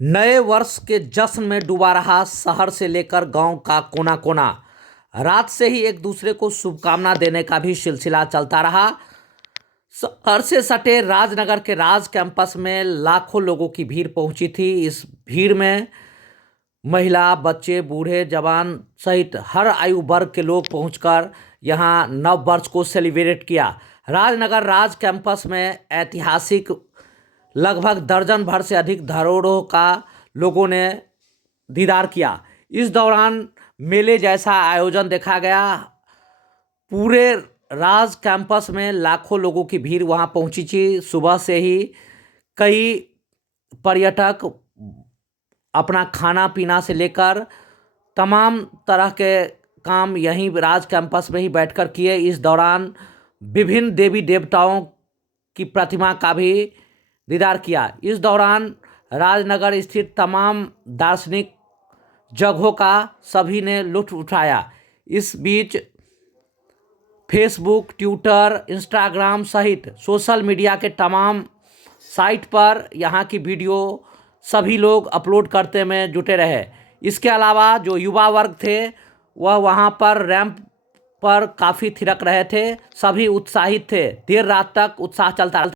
नए वर्ष के जश्न में डूबा रहा शहर से लेकर गांव का कोना कोना। रात से ही एक दूसरे को शुभकामना देने का भी सिलसिला चलता रहा। शहर से सटे राजनगर के राज कैंपस में लाखों लोगों की भीड़ पहुंची थी। इस भीड़ में महिला, बच्चे, बूढ़े, जवान सहित हर आयु वर्ग के लोग पहुंचकर यहां नव वर्ष को सेलिब्रेट किया। राजनगर राज कैंपस में ऐतिहासिक लगभग दर्जन भर से अधिक धरोहरों का लोगों ने दीदार किया। इस दौरान मेले जैसा आयोजन देखा गया। पूरे राज कैंपस में लाखों लोगों की भीड़ वहां पहुंची थी। सुबह से ही कई पर्यटक अपना खाना पीना से लेकर तमाम तरह के काम यहीं राज कैंपस में ही बैठकर किए। इस दौरान विभिन्न देवी देवताओं की प्रतिमा का भी दीदार किया। इस दौरान राजनगर स्थित तमाम दार्शनिक जगहों का सभी ने लुत्फ उठाया। इस बीच फेसबुक, ट्विटर, इंस्टाग्राम सहित सोशल मीडिया के तमाम साइट पर यहाँ की वीडियो सभी लोग अपलोड करते में जुटे रहे। इसके अलावा जो युवा वर्ग थे वह वहाँ पर रैंप पर काफ़ी थिरक रहे थे। सभी उत्साहित थे। देर रात तक उत्साह चलता